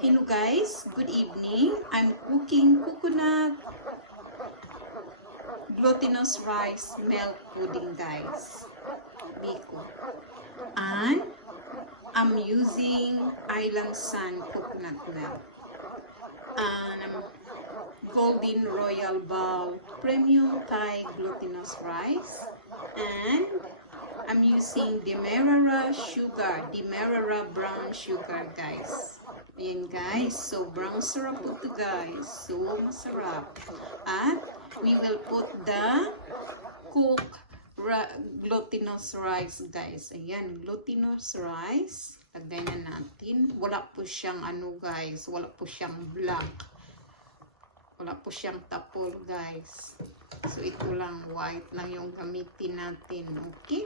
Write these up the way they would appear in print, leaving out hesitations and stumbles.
Hello guys, good evening. I'm cooking coconut glutinous rice milk pudding guys. Biko. And I'm using Island Sun coconut milk. And Golden Royal Bowl Premium Thai glutinous rice. And I'm using Demerara sugar, Demerara brown sugar guys. Ayan guys, sobrang sarap po ito guys. So masarap. At we will put the cooked glutinous rice guys. Ayan, glutinous rice. Lagay na natin. Wala po siyang ano guys, wala po siyang black. Wala po siyang tapol guys. So ito lang, white lang yung gamitin natin. Okay?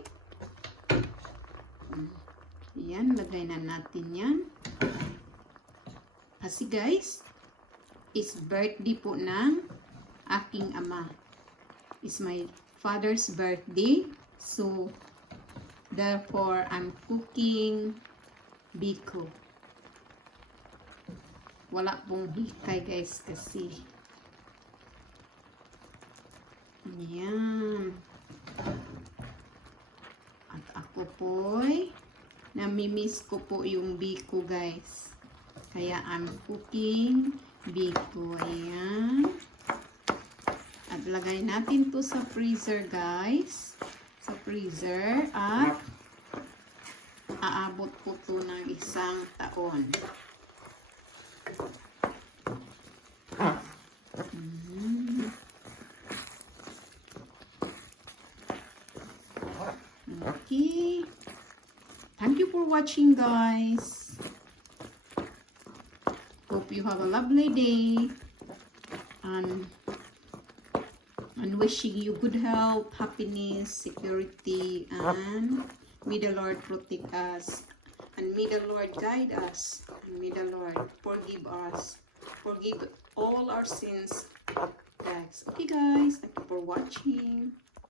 Ayan, lagay na natin yan. Kasi guys, is birthday po ng aking ama. It's my father's birthday. So, therefore, I'm cooking biko. Wala pong hikay guys kasi. Ayan. At ako po'y namimiss ko po yung biko guys. Kaya I'm cooking biko. Ayan. At lagay natin to sa freezer guys. Sa freezer. At aabot po to ng 1 taon. Okay. Thank you for watching guys. Hope you have a lovely day, and wishing you good health, happiness, security, and may the Lord protect us, and may the Lord guide us, and may the Lord forgive us, forgive all our sins guys. Okay guys, thank you for watching.